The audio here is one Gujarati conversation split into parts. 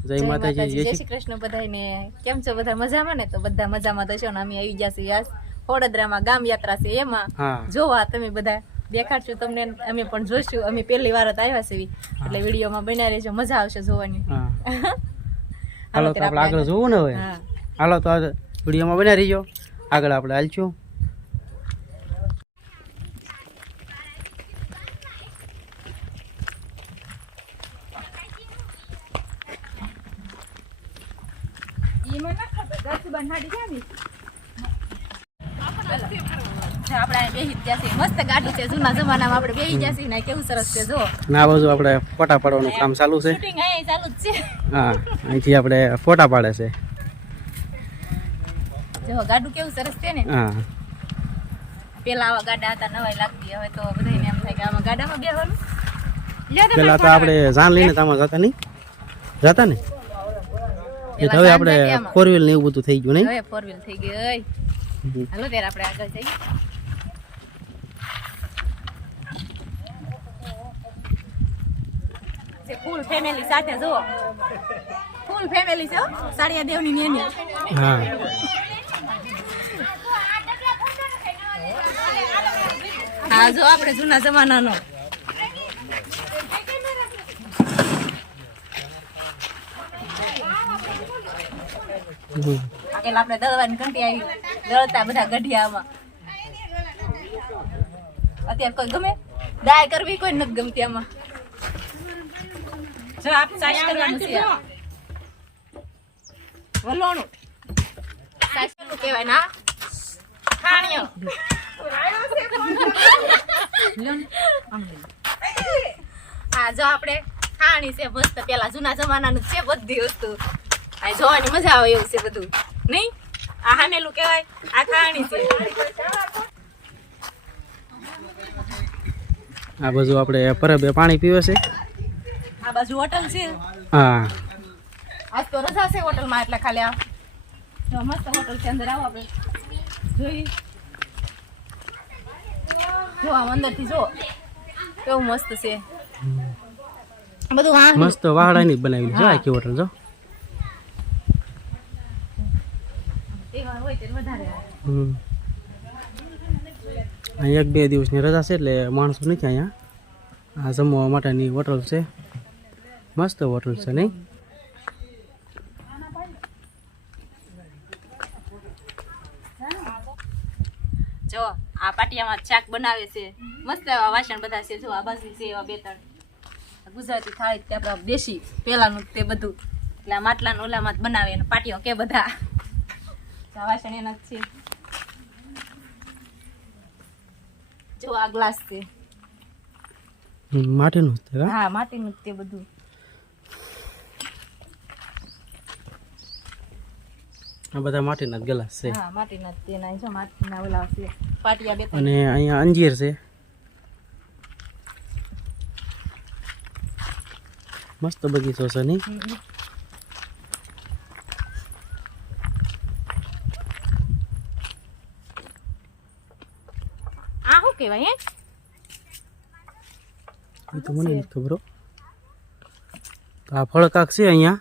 જય માતાજી જય શ્રી કૃષ્ણ બધાને કેમ છો બધા? મજામાં ને? તો બધા મજામાં તો છો ને? અમે આવી ગયા છીએ વડોદરામાં ગામ યાત્રા છે એમાં. જોવા તમે બધા. દેખાડશું તમને અમે પણ જોશું અમે પહેલી વાર જ આવ્યા છીએ. એટલે વિડીયોમાં બન્યા રહેજો. મજા આવશે જોવાની. હાલો તો આપણે આગળ જોવું ને હવે? હાલો તો વિડીયોમાં બન્યા રહીજો. આગળ આપણે હાલશું જો આપણે અહીંયા બેસી જ ગયા છીએ. મસ્ત ગાડી છે જૂના જમાનામાં આપણે બેસી ગયા છીએ ને કેવું સરસ છે જો ના બાજુ આપણે ફોટા પાડવાનું કામ ચાલુ છે. હા, અહીંથી આપણે ફોટા પાડે છે. જો ગાડું કેવું સરસ છે ને હા. પેલા ગાડા હતા નવાઈ લાગતી હવે તો બધાને એમ થાય કે આમાં ગાડામાં તો આપણે જાન લઈને તમારે જતા નહીં. જતા ને હવે આપણે ફોર વ્હીલ ને એવું બધું થઈ ગયું નહીં? હવે ફોર વ્હીલ થઈ ગઈ હાલો ત્યારે આપણે આગળ જઈએ. ફૂલ ફેમિલી સાથે જો ફૂલ ફેમિલી છે સાડિયા દેવની નેની. હા. હા જો આપણે જૂના જમાનાનો. આ પેલા આપણે દળવાની ઘંટી આવી દળતા બધા ગઢિયામાં અત્યારે કોઈ ગમે દાય કરવી કોઈ નથી ગમતી આમાં જો આપ સાસ કરવાનું છે આ. વલોણું સાસ કહેવાય ના લો. હા જો આપણે ખાણી છે મસ્ત પેલા જૂના જમાનાનું છે બધી વસ્તુ આ જોવાની મજા આવે એવું છે બધું. નહીં? આ હામેલું કહેવાય. આ ખાણી છે. આ બાજુ આપણે પરબે પાણી પીવે છે. આ બાજુ હોટલ છે. હા. આજ તો રજા છે હોટલમાં એટલે ખાલી આ. જો મસ્ત હોટલ છે અંદર આવો આપણે. જોઈ જો આમ અંદરથી જો. કેવું મસ્ત છે. બધું મસ્ત વાહડાની બનાવી છે આખી હોટલ જો તહેવાર હોય તે વધારે આવે. હમ. અહીં એક બે દિવસની રજા છે એટલે માણસો નથી અહીંયા. આ જમવા માટેની હોટલ છે. મસ્ત હોટલ છે નહીં? જો, આ પાટિયામાં શાક બનાવે છે. મસ્ત એવા વાસણ બધા છે. જો, આ બાજુ છે એવા બે ત્રણ ગુજરાતી થાળી તે આપણા પેલાનું તે બધું. એટલે માટલાનું ઓલામાં જ બનાવે અને પાટિયો કે બધા. વાસણ એના જ છે. જો આ ગ્લાસ છે. માટીનું જ છે હા માટીનું જ તે બધું. આ બધા માટીના જ ગ્લાસ છે. હા માટીના જ તેના જો માટીના ઓલા છે. પાટિયા બે અને અહીંયા અંજીર છે. મસ્ત બગીચો છે નહીં હમ. આ શું કહેવાય હે? તો મને ખબર આ ફળ કાક છે અહીંયા.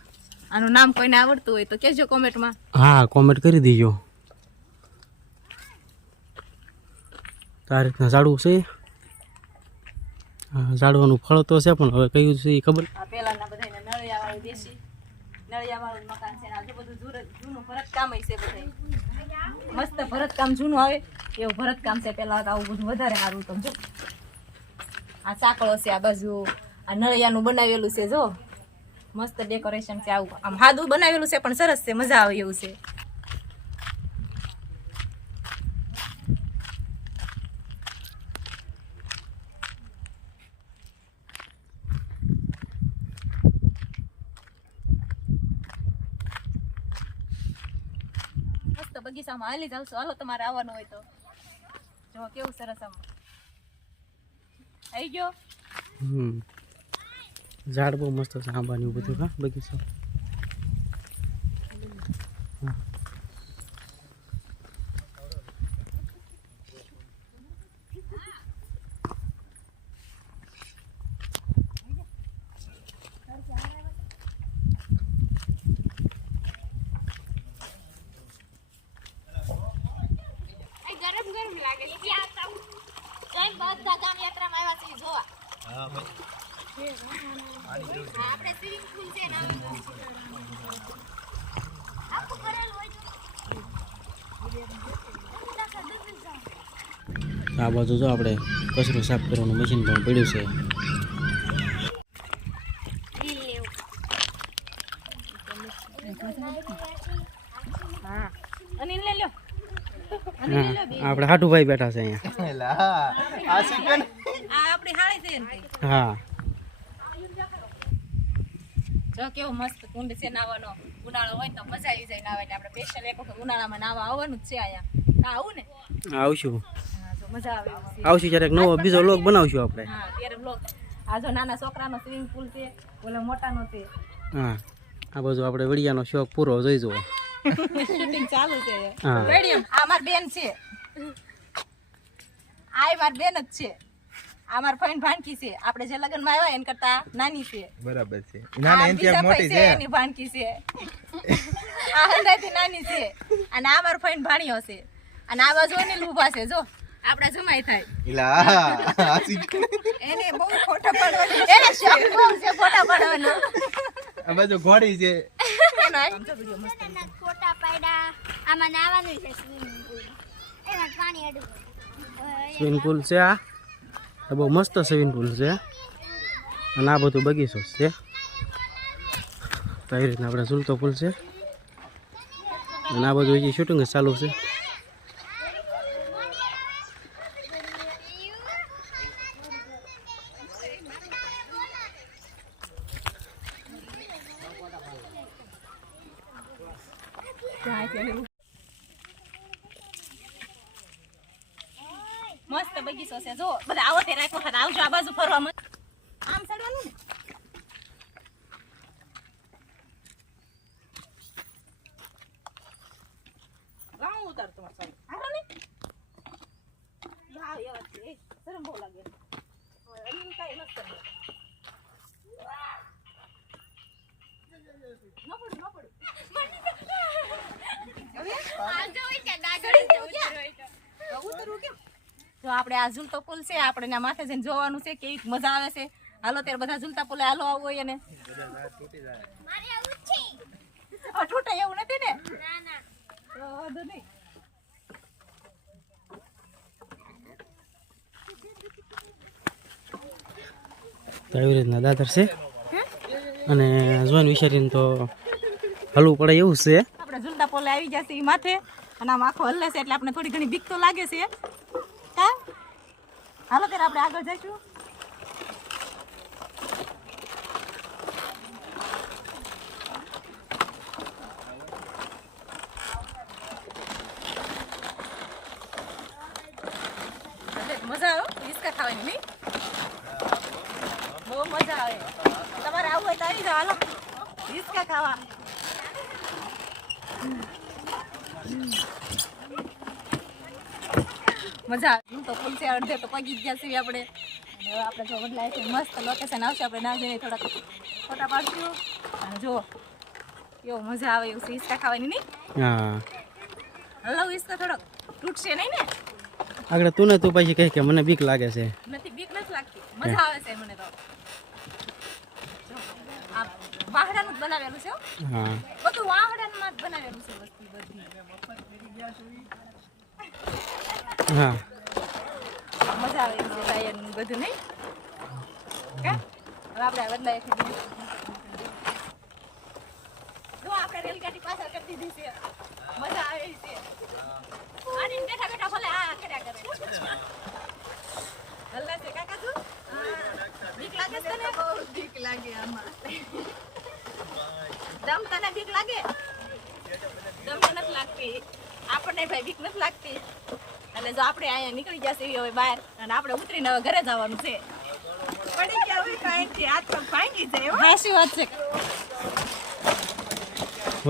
આનું નામ કોઈને આવડતું હોય તો કહેજો કોમેન્ટમાં. હા કોમેન્ટ કરી દેજો. તો આ રીતના ઝાડવું છે. ઝાડવાનું ફળ તો છે પણ હવે કયું છે એ ખબર. આ પેલાના બધાને નળિયા વાળું દેશી નળિયા વાળું મકાન છે ને આ બધું જૂનું જૂનું ભરતકામ છે બધા મસ્ત ભરતકામ જૂનું આવે. એવું ભરતકામ છે પેલા આવું બધું વધારે સારું તમે જો. આ સાંકળો છે આ બાજુ. આ નળિયાનું બનાવેલું છે, જો. મસ્ત ડેકોરેશન છે આવું. આમ સાદું બનાવેલું છે, પણ સરસ છે, મજા આવે એવું છે મસ્ત બગીચામાં હાલી જાવ હાલો, તમારે આવવાનું હોય તો. જો, કેવું સરસ આમ. આવી ગયો? હમ. ઝાડ બહુ મસ્ત છે, આંબાની બધું, હા, બગીચો જૈન બધા ગામ યાત્રામાં આવ્યા છે ઈ જોવા હા, આ બાજુ જો આપણે કચરો સાફ કરવાનું મશીન પણ પડ્યું છે હા અનિલ લઈ લ્યો હા આપણે હાટુભાઈ બેઠા છે અહીંયા. હા. જો કેવો મસ્ત કુંડ છે નાવાનો. ઉનાળો હોય તો મજા આવી જાય નાવાની આપણે સ્પેશિયલ એક વખત ઉનાળામાં નાવા આવવાનું જ છે અહીંયા. ના આવું ને? આવશું. મજા આવે આવશું ક્યારેક નવો બીજો લોક બનાવશું આપણે. હા ત્યારે આ જો નાના છોકરાનો સ્વિમિંગ પુલ છે ઓલો મોટાનો છે. હા. આ બધું આપણે વડિયાનો શોખ પૂરો જોઈ જુઓ. શૂટિંગ ચાલુ છે. હા. આ મારી બેન છે. આ માર બેન જ છે. આ માર ફઈન ભાણકી છે. આપણે જે લગ્નમાં આવ્યા એન કરતા નાની છે. બરાબર છે. નાના એન કે મોટી છે. એની ભાણકી છે. આ હંધાઈથી નાની છે. અને આ માર ફઈન ભાણિયો છે. અને આ બાજુ અનિલ ઊભા છે જો. આપડા જમાઈ થાય. ઇલા આ એને બહુ ફોટા પાડવાનો એને શોખ બહુ છે ફોટા પાડવાનો. આ બાજુ ઘોડી એનો છે. ફોટા પાડ્યા આમાં નાવાનું છે સ્વિમિંગ પુલ છે આ. બહુ મસ્ત સ્વિમિંગ પુલ છે. અને આ બધું બગીચો છે. તો આવી રીતના આપણે ઝૂલતો પુલ છે. અને આ બધું હજી શૂટિંગ ચાલુ છે મસ્ત બગીચો છે જો બધા આવો તે રાખ વખત આવજો આ બાજુ ફરવા મસ્ત આમ ચડવાનું ને લાવ ઉતાર તમાર સામે હાલો ને? હા એ છે. શરમ બહુ લાગે. હવે અનિલ કાંઈ કરવું. ન પડું, ન પડું. જો આપણે આ ઝૂલતો પુલ છે આપણે એના માથે જઈને જોવાનું છે કેવી મજા આવે છે. હાલો ત્યારે બધા ઝૂલતા પુલે હાલો આવું હોય એને. હવે તૂટે એવું નથી ને તો વાંધો નહીં તો આવી રીતના દાદર છે. અને જોઈને વિચારીને તો હલવું પડે એવું છે. આપણે ઝુલતા પોલે આવી જશે એ માથે. અને આમ આખો હલ્લે છે એટલે આપણે થોડી ઘણી બીક તો લાગે છે. હાલો ત્યારે આપણે આગળ જઈશું. મજા આવો હિસકા ખાવાની નહીં? મજા આવે. તમારે આવું હોય તો આવી જાઓ. હાલો. હિસકા ખાવા. મજા આવે. હું તો ફૂલસે અડધે તો પગી ગયા છીએ આપણે. હવે આપણે જો બદલાય છે. મસ્ત લોકેશન આવશે આપણે ના જઈને થોડાક ફોટા પાડશું. અને જુઓ એવો મજા આવે એવું હિસકા ખાવાની નહીં? હા. હલો હિસકા થોડોક તૂટશે નહીં ને? આગળ તું ને તું પછી કહે કે મને બીક લાગે છે. નથી બીક નથી લાગતી. મજા આવે છે મને તો. આ વાહડાનું જ બનાવેલું છે હો. બધું વાહડામાં જ બનાવેલું છે વસ્તુ બધી. હા. મજા આવે છે ટાયરનું બધું નહીં? હવે આપણે બદલાય છે જો આપણે રેલગાડી પાછળ કરી દીધી છે. મજા આવે છે. બેઠા બેઠા ભલે આ કર્યા કરે. હલ્લા છે કાકા તું. બીક લાગે છે બીક લાગે આમાં. દમ તને બીક લાગે? દમ તો નથી લાગતી. આપણને ભાઈ બીક નથી લાગતી. અને જો આપણે અહીંયા નીકળી જશે હવે બહાર અને આપણે ઉતરીને હવે ઘરે જવાનું છે. પડી ગયા હોય કાંઈથી હાથ પગ ભાંગી જાય હાસી વાત છે.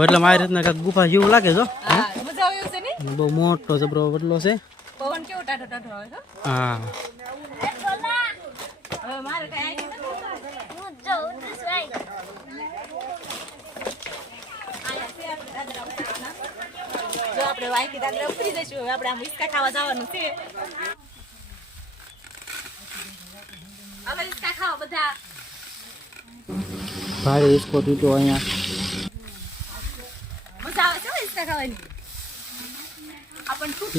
એટલે મારી રીતના કાંઈક ગુફા જેવું લાગે છો હા? મજા આવે એવું છે ને? બહુ મોટો જબરો બદલો છે. પવન કેવો ટાઢો ટાઢો આવે છે હા. હવે મારે કઈ idea નથી. હું જોઉં તો સ્વાઈ આયા છે આપણે દાદરા ઉતારવાના. જો આપણે વાયથી આગળ ઉતરી જઈશું. હવે આપણે આમ હિસકા ખાવા જવાનું છે. હવે હિસકા ખાવા બધા. ભારે હિસકો તૂટ્યો અહીંયા. મજા આવે છે હિસકા ખાવાની?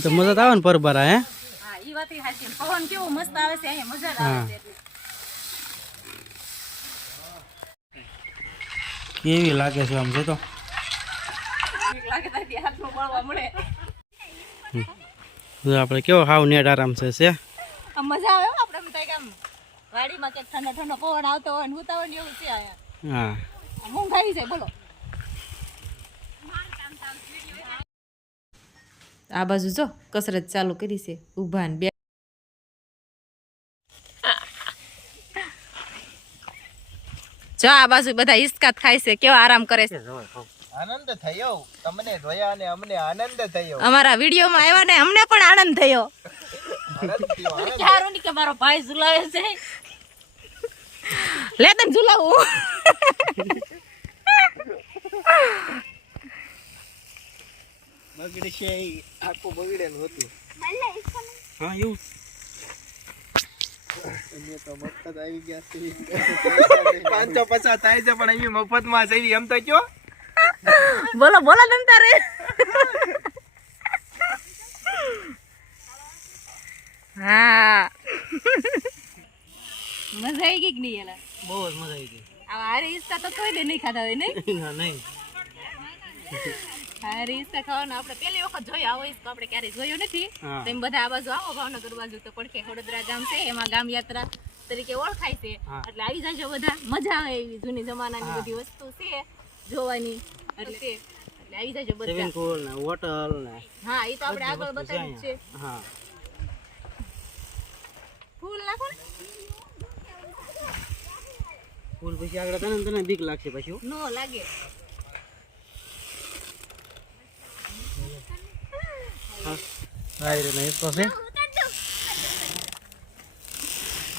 તો મજા આવે ને પરબારા હે? હા ઈ વાત સાચી પવન કેવો મસ્ત આવે છે અહીંયા. મજા આવે છે કેવી લાગે છે આમ જો તો? બીક લાગે ત્યાંથી હાથમાં મળવા મળે. જો આપણે કેવો હાવ નેટ આરામ છે છે? મજા આવે આપણે તો કેમ કે વાડીમાં ક્યાંક ઠંડો ઠંડો પવન આવતો હોય ને ઉતાવળ એવું છે અહીંયા. હા. ઊંઘ જાય બોલો. આ બાજુ જો કસરત ચાલુ કરી છે ઊભા ને બે જો આ બાજુ બધા હિસકાત ખાય છે કેવા આરામ કરે છે. આનંદ થયો. તમને જોયા અને અમને આનંદ થયો. અમારા વિડીયોમાં આવ્યા ને અમને પણ આનંદ થયો. કે મારો ભાઈ ઝુલાવે છે. લે તને ઝુલાવું. બગડશે ઈ આખું બગડેલું હતું. હા એવું. અમે તો મફત આવી ગયા છે પાંચસો પચાસ થાય છે પણ અહીં મફતમાં જઈ એમ તો કયો? બોલો બોલો તમ તારે. હા. મજા આવી ગઈ કે નહીં એલા? બહુ જ મજા આવી ગઈ. આ હારે તો કોઈ દે નહીં ખાતા હોય નહીં? ના નહીં. હારે ઈસ્કા ખાવાનું. આપણે પહેલી વખત જોયો આવો ઈસ્કો આપણે ક્યારેય જોયો નથી. તેમ બધા આ બાજુ આવો ભાવનગર બાજુ તો પડખે વડોદરા ગામ છે એમાં ગામ યાત્રા તરીકે ઓળખાય છે. એટલે આવી જજો બધા. મજા આવે એવી જૂની જમાનાની બધી વસ્તુ છે જોવાની. એટલે આવી જાજો બધા. સ્વિમિંગ પુલ ને હોટલ ને હા એ તો આપણે આગળ બતાવ્યું છે. હા. ફૂલ નાખો ને. પુલ પછી આગળ તને તને બીક લાગશે પછી. નો લાગે.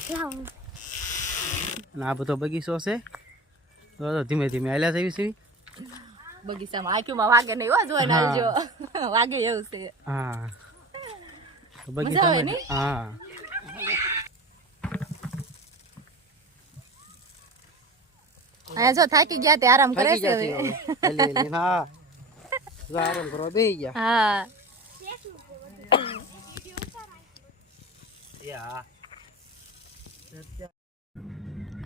હા. આ બધો બગીચો છે. તો ધીમે ધીમે આલ્યા છે બગીચામાં. આંખમાં વાગે નહીં હો જોઈને આવજો વાગે એવું છે. હા. બગીચામાં હા. અહીંયા જો થાકી ગયા તે આરામ કરે છે હવે. હા. આરામ બેસી ગયા. હા.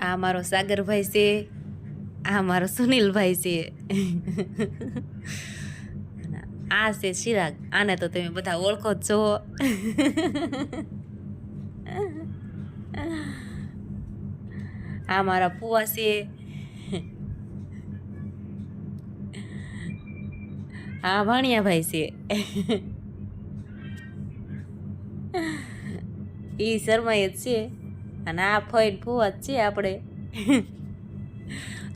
આ મારો સાગરભાઈ છે. આ મારો સુનિલભાઈ છે. આ છે ચિરાગ આને તો તમે બધા ઓળખો જ છો. આ મારા ફુવા છે. આ ભાણિયાભાઈ છે. ઈ શર્માએ જ છે. અને આ ફઈન ફુવા જ છે આપણે.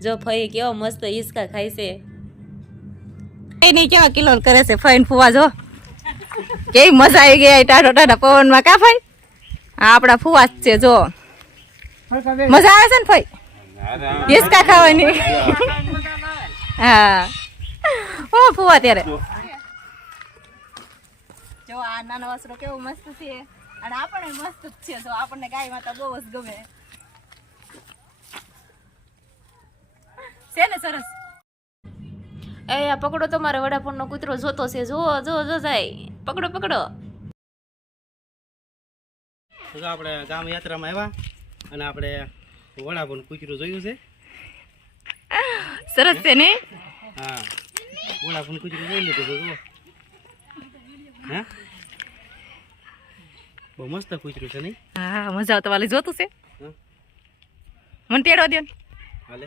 જો ફઈ કેવો મસ્ત હિસકા ખાય છે. એની કેવા કિલો કરે છે ફઈને ફુવા જો. કેવી મજા આવી ગઈ ટાઢો ટાઢા પવનમાં. કા ફઈ? હા આપણા ફુવા જ છે જો. મજા આવે છે ને ફઈ? હિસકા ખાવાની. હા. ઓ ફુવા ત્યારે? જો આ નાનો વાસરો કેવો મસ્ત છે. અને આપણને મસ્ત જ છે જો આપણને ગાય માતા બહુ જ ગમે. છે ને સરસ. એ આ પકડો તો મારે વડાપણનો કૂતરો જોતો છે. જો જો જો જાય. પકડો પકડો. તો આપણે ગામ યાત્રામાં આવ્યા અને આપણે વડાપણ કૂતરો જોયું છે. સરસ છે ને? હા. વડાપણ કૂતરો જોઈ લીધું છે જો હે? બહુ મસ્ત કૂતરું છે નહીં હા મજા આવતો વાલે જોતું છે. મને તેડવા દે હાલે.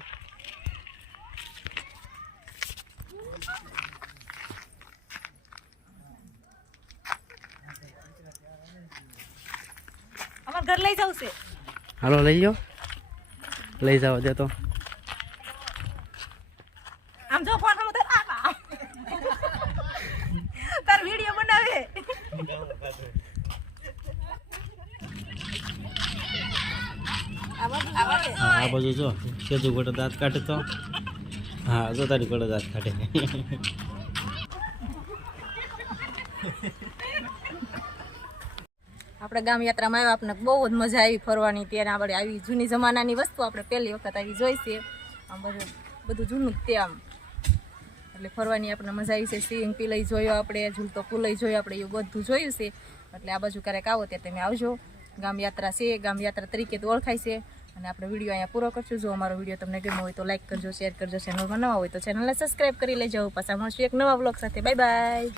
અમાર ઘર લઈ જવું છે. હાલો લઈ જાઓ લઈ જાઓ દે તો. આમ જો ફોન હમ તાર આ તાર વિડિયો બનાવે. આ બાજુ હા આ બાજુ જો સેજુ ગોટો દાંત કાઢે તો. હા જો તારી ગોટો દાંત કાઢે. આપણે ગામ યાત્રામાં આવ્યા, આપણને બહુ જ મજા આવી ફરવાની. ત્યારે આપણે આવી જૂની જમાનાની વસ્તુ આપણે પહેલી વખત આવી જોઈ છે. આમ બધું બધું જૂનું તે આમ. એટલે ફરવાની આપણને મજા આવી છે. સ્વિમિંગ પીલઈ જોયો આપણે, ઝૂલતો પુલઈ જોયો આપણે, એવું બધું જોયું છે. એટલે આ બાજુ ક્યારેક આવો ત્યારે તમે આવજો. ગામ યાત્રા છે ગામ યાત્રા તરીકે તો ઓળખાય છે. અને આપણે વીડિયો અહીંયા પૂરો કરશું. જો અમારો વીડિયો તમને ગમ્યો હોય તો લાઈક કરજો શેર કરજો. ચેનલમાં નવા હોય તો ચેનલને સબસ્ક્રાઈબ કરી લેજો. પાછા મળશું એક નવા બ્લોગ સાથે. Bye bye